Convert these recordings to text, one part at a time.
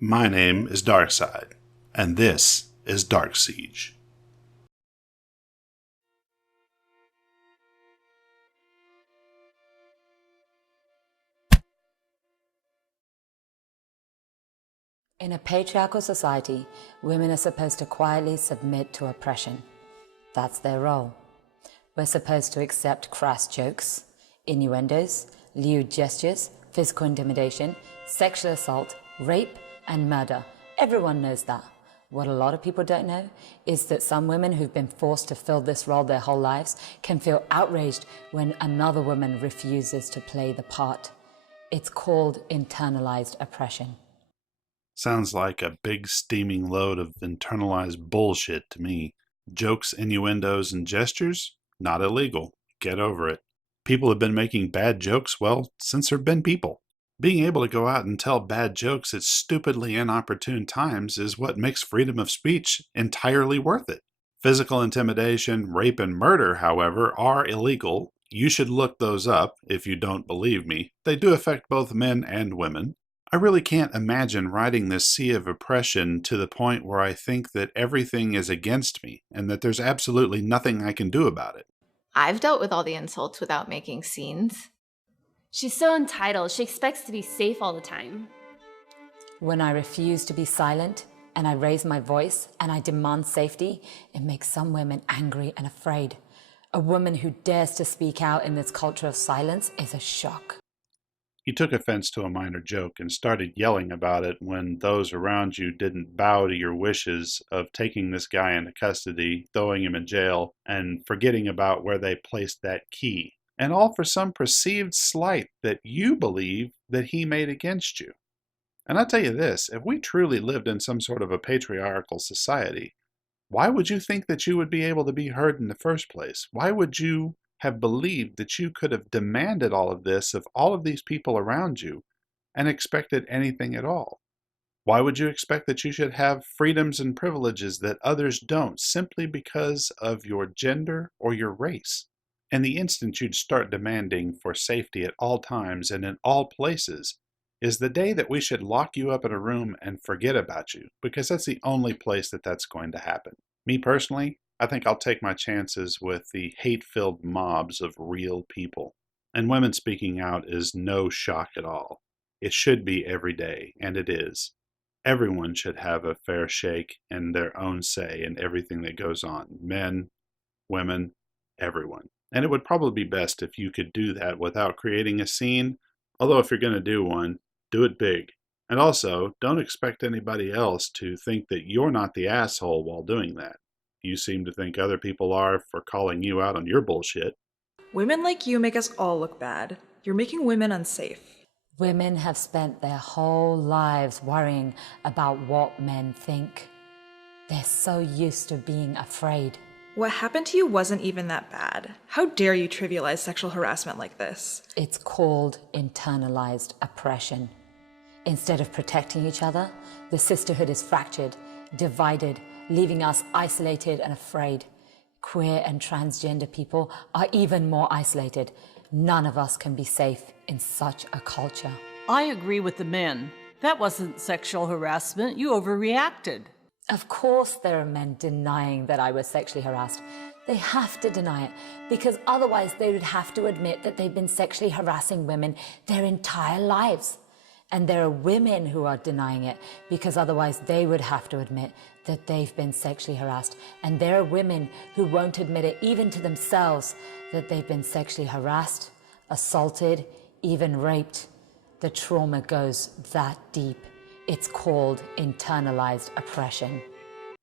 My name is Darkside, and this is Dark Siege. In a patriarchal society, women are supposed to quietly submit to oppression. That's their role. We're supposed to accept crass jokes, innuendos, lewd gestures, physical intimidation, sexual assault, rape, and murder. Everyone knows that. What a lot of people don't know is that some women who've been forced to fill this role their whole lives can feel outraged when another woman refuses to play the part. It's called internalized oppression. Sounds like a big steaming load of internalized bullshit to me. Jokes, innuendos, and gestures? Not illegal. Get over it. People have been making bad jokes, well, since there have been people. Being able to go out and tell bad jokes at stupidly inopportune times is what makes freedom of speech entirely worth it. Physical intimidation, rape, and murder, however, are illegal. You should look those up if you don't believe me. They do affect both men and women. I really can't imagine riding this sea of oppression to the point where I think that everything is against me and that there's absolutely nothing I can do about it. I've dealt with all the insults without making scenes. She's so entitled. She expects to be safe all the time. When I refuse to be silent and I raise my voice and I demand safety, it makes some women angry and afraid. A woman who dares to speak out in this culture of silence is a shock. You took offense to a minor joke and started yelling about it when those around you didn't bow to your wishes of taking this guy into custody, throwing him in jail, and forgetting about where they placed that key. And all for some perceived slight that you believe that he made against you. And I'll tell you this, if we truly lived in some sort of a patriarchal society, why would you think that you would be able to be heard in the first place? Why would you have believed that you could have demanded all of this of all of these people around you and expected anything at all? Why would you expect that you should have freedoms and privileges that others don't simply because of your gender or your race? And the instant you'd start demanding for safety at all times and in all places is the day that we should lock you up in a room and forget about you, because that's the only place that that's going to happen. Me personally, I think I'll take my chances with the hate-filled mobs of real people. And women speaking out is no shock at all. It should be every day, and it is. Everyone should have a fair shake and their own say in everything that goes on. Men, women, everyone. And it would probably be best if you could do that without creating a scene, although if you're going to do one, do it big. And also, don't expect anybody else to think that you're not the asshole while doing that. You seem to think other people are for calling you out on your bullshit. Women like you make us all look bad. You're making women unsafe. Women have spent their whole lives worrying about what men think. They're so used to being afraid. What happened to you wasn't even that bad. How dare you trivialize sexual harassment like this? It's called internalized oppression. Instead of protecting each other, the sisterhood is fractured, divided, leaving us isolated and afraid. Queer and transgender people are even more isolated. None of us can be safe in such a culture. I agree with the men. That wasn't sexual harassment. You overreacted. Of course there are men denying that I was sexually harassed. They have to deny it, because otherwise they would have to admit that they've been sexually harassing women their entire lives. And there are women who are denying it, because otherwise they would have to admit that they've been sexually harassed. And there are women who won't admit it even to themselves, that they've been sexually harassed, assaulted, even raped. The trauma goes that deep. It's called internalized oppression.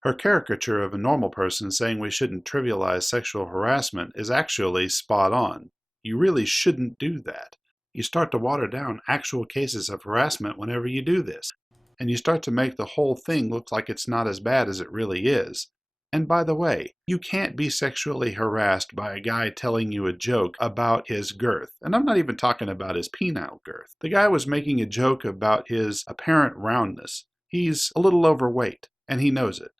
Her caricature of a normal person saying we shouldn't trivialize sexual harassment is actually spot on. You really shouldn't do that. You start to water down actual cases of harassment whenever you do this. And you start to make the whole thing look like it's not as bad as it really is. And by the way, you can't be sexually harassed by a guy telling you a joke about his girth. And I'm not even talking about his penile girth. The guy was making a joke about his apparent roundness. He's a little overweight, and he knows it.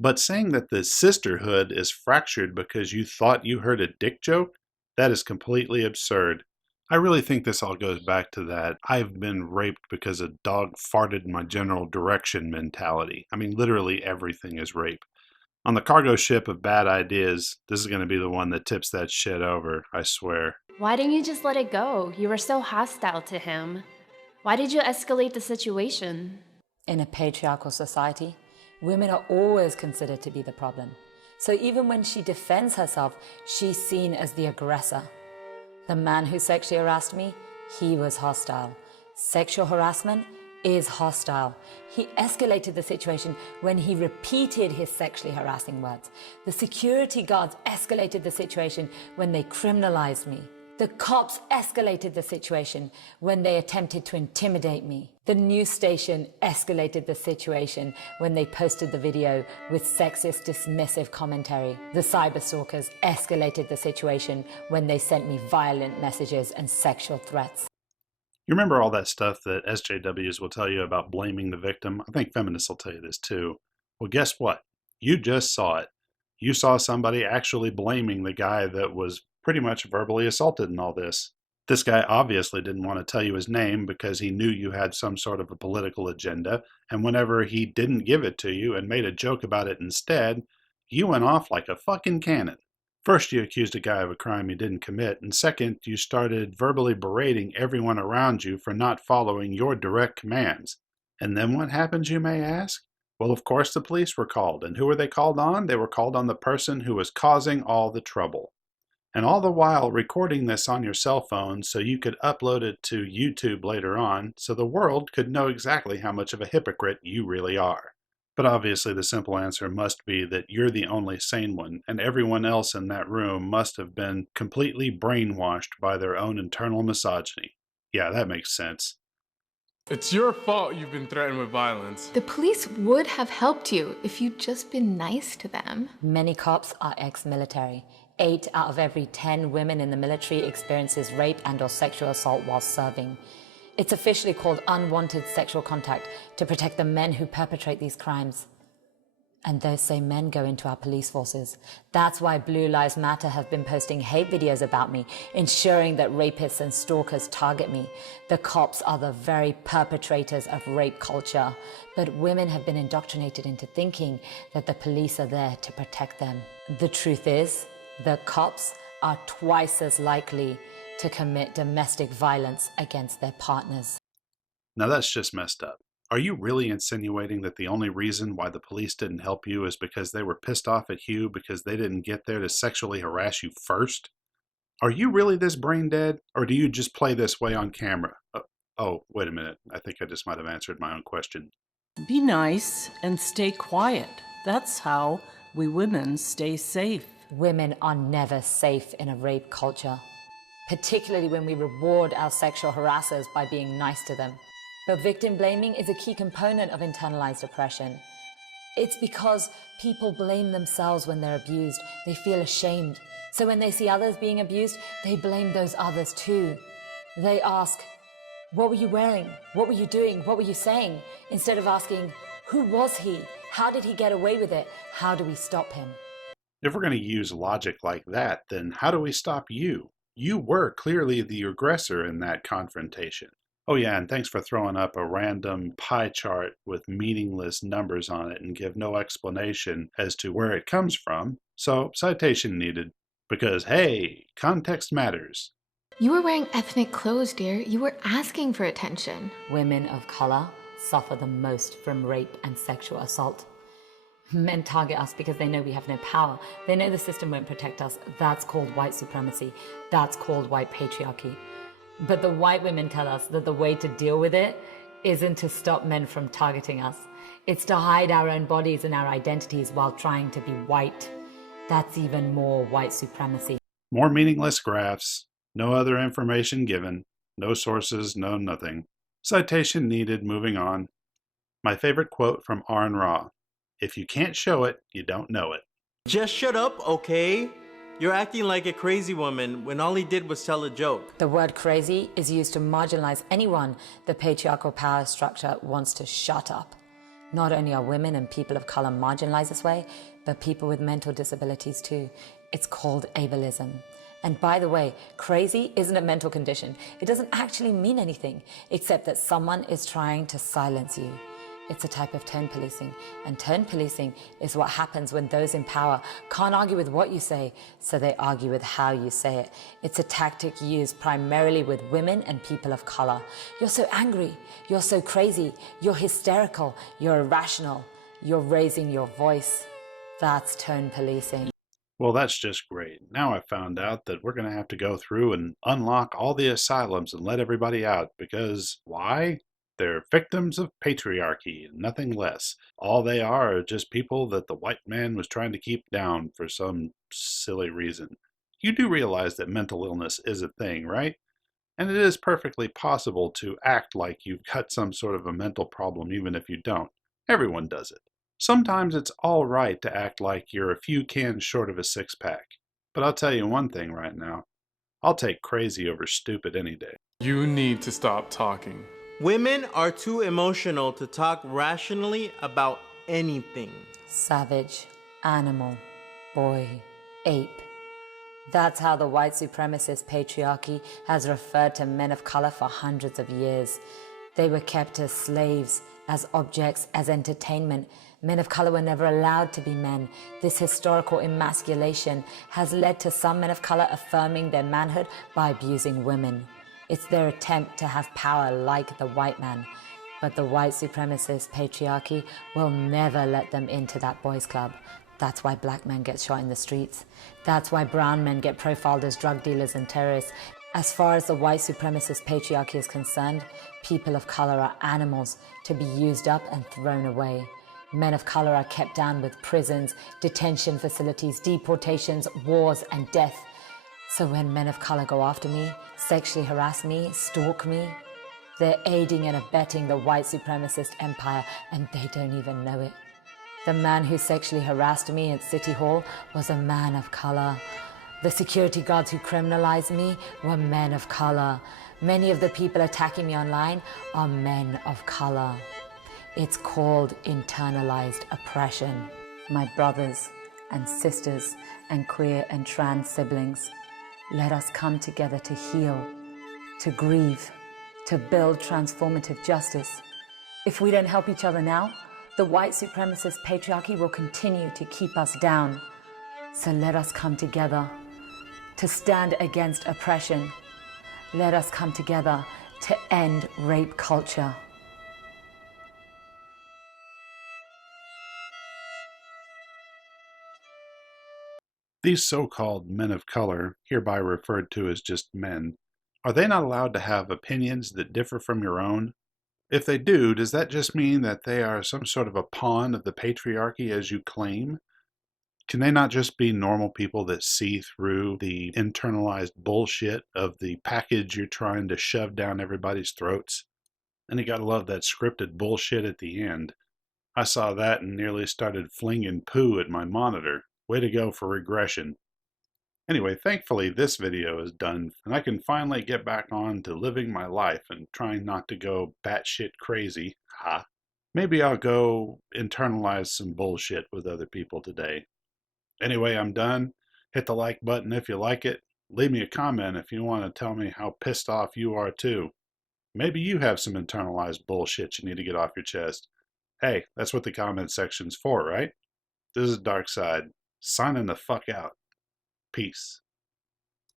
But saying that the sisterhood is fractured because you thought you heard a dick joke, that is completely absurd. I really think this all goes back to that I've been raped because a dog farted in my general direction mentality. I mean, literally everything is rape. On the cargo ship of bad ideas, this is going to be the one that tips that shit over, I swear. Why didn't you just let it go? You were so hostile to him. Why did you escalate the situation? In a patriarchal society, women are always considered to be the problem. So even when she defends herself, she's seen as the aggressor. The man who sexually harassed me, he was hostile. Sexual harassment is hostile. He escalated the situation when he repeated his sexually harassing words. The security guards escalated the situation when they criminalized me. The cops escalated the situation when they attempted to intimidate me. The news station escalated the situation when they posted the video with sexist, dismissive commentary. The cyberstalkers escalated the situation when they sent me violent messages and sexual threats. You remember all that stuff that SJWs will tell you about blaming the victim? I think feminists will tell you this too. Well, guess what? You just saw it. You saw somebody actually blaming the guy that was pretty much verbally assaulted in all this. This guy obviously didn't want to tell you his name because he knew you had some sort of a political agenda, and whenever he didn't give it to you and made a joke about it instead, you went off like a fucking cannon. First, you accused a guy of a crime he didn't commit, and second, you started verbally berating everyone around you for not following your direct commands. And then what happens, you may ask? Well, of course the police were called, and who were they called on? They were called on the person who was causing all the trouble. And all the while recording this on your cell phone so you could upload it to YouTube later on so the world could know exactly how much of a hypocrite you really are. But obviously the simple answer must be that you're the only sane one, and everyone else in that room must have been completely brainwashed by their own internal misogyny. Yeah, that makes sense. It's your fault you've been threatened with violence. The police would have helped you if you'd just been nice to them. Many cops are ex-military. 8 out of every 10 women in the military experiences rape and/or sexual assault while serving. It's officially called unwanted sexual contact to protect the men who perpetrate these crimes. And those same men go into our police forces. That's why Blue Lives Matter have been posting hate videos about me, ensuring that rapists and stalkers target me. The cops are the very perpetrators of rape culture, but women have been indoctrinated into thinking that the police are there to protect them. The truth is, the cops are twice as likely to commit domestic violence against their partners. Now that's just messed up. Are you really insinuating that the only reason why the police didn't help you is because they were pissed off at you because they didn't get there to sexually harass you first? Are you really this brain dead, or do you just play this way on camera? Oh, wait a minute. I think I just might have answered my own question. Be nice and stay quiet. That's how we women stay safe. Women are never safe in a rape culture, particularly when we reward our sexual harassers by being nice to them. But victim blaming is a key component of internalized oppression. It's because people blame themselves when they're abused. They feel ashamed. So when they see others being abused, they blame those others too. They ask, what were you wearing? What were you doing? What were you saying? Instead of asking, who was he? How did he get away with it? How do we stop him? If we're going to use logic like that, then how do we stop you? You were clearly the aggressor in that confrontation. Oh yeah, and thanks for throwing up a random pie chart with meaningless numbers on it and give no explanation as to where it comes from. So, citation needed. Because, hey, context matters. You were wearing ethnic clothes, dear. You were asking for attention. Women of color suffer the most from rape and sexual assault. Men target us because they know we have no power. They know the system won't protect us. That's called white supremacy. That's called white patriarchy. But the white women tell us that the way to deal with it isn't to stop men from targeting us. It's to hide our own bodies and our identities while trying to be white. That's even more white supremacy. More meaningless graphs, no other information given, no sources, no nothing. Citation needed, moving on. My favorite quote from Arn Ra. If you can't show it, you don't know it. Just shut up, okay? You're acting like a crazy woman when all he did was tell a joke. The word crazy is used to marginalize anyone the patriarchal power structure wants to shut up. Not only are women and people of color marginalized this way, but people with mental disabilities too. It's called ableism. And by the way, crazy isn't a mental condition. It doesn't actually mean anything, except that someone is trying to silence you. It's a type of tone policing, and tone policing is what happens when those in power can't argue with what you say, so they argue with how you say it. It's a tactic used primarily with women and people of color. You're so angry, you're so crazy, you're hysterical, you're irrational, you're raising your voice. That's tone policing. Well, that's just great. Now I found out that we're going to have to go through and unlock all the asylums and let everybody out because why? They're victims of patriarchy and nothing less. All they are just people that the white man was trying to keep down for some silly reason. You do realize that mental illness is a thing, right? And it is perfectly possible to act like you've got some sort of a mental problem even if you don't. Everyone does it. Sometimes it's all right to act like you're a few cans short of a six-pack. But I'll tell you one thing right now. I'll take crazy over stupid any day. You need to stop talking. Women are too emotional to talk rationally about anything. Savage, animal, boy, ape. That's how the white supremacist patriarchy has referred to men of color for hundreds of years. They were kept as slaves, as objects, as entertainment. Men of color were never allowed to be men. This historical emasculation has led to some men of color affirming their manhood by abusing women. It's their attempt to have power like the white man. But the white supremacist patriarchy will never let them into that boys' club. That's why black men get shot in the streets. That's why brown men get profiled as drug dealers and terrorists. As far as the white supremacist patriarchy is concerned, people of color are animals to be used up and thrown away. Men of color are kept down with prisons, detention facilities, deportations, wars, and death. So when men of color go after me, sexually harass me, stalk me, they're aiding and abetting the white supremacist empire, and they don't even know it. The man who sexually harassed me at City Hall was a man of color. The security guards who criminalized me were men of color. Many of the people attacking me online are men of color. It's called internalized oppression. My brothers and sisters and queer and trans siblings, let us come together to heal, to grieve, to build transformative justice. If we don't help each other now, the white supremacist patriarchy will continue to keep us down. So let us come together to stand against oppression. Let us come together to end rape culture. These so-called men of color, hereby referred to as just men, are they not allowed to have opinions that differ from your own? If they do, does that just mean that they are some sort of a pawn of the patriarchy as you claim? Can they not just be normal people that see through the internalized bullshit of the package you're trying to shove down everybody's throats? And you gotta love that scripted bullshit at the end. I saw that and nearly started flinging poo at my monitor. Way to go for regression. Anyway, thankfully this video is done and I can finally get back on to living my life and trying not to go batshit crazy. Ha. Maybe I'll go internalize some bullshit with other people today. Anyway, I'm done. Hit the like button if you like it. Leave me a comment if you want to tell me how pissed off you are too. Maybe you have some internalized bullshit you need to get off your chest. Hey, that's what the comment section's for, right? This is Dark Side, signing the fuck out. Peace.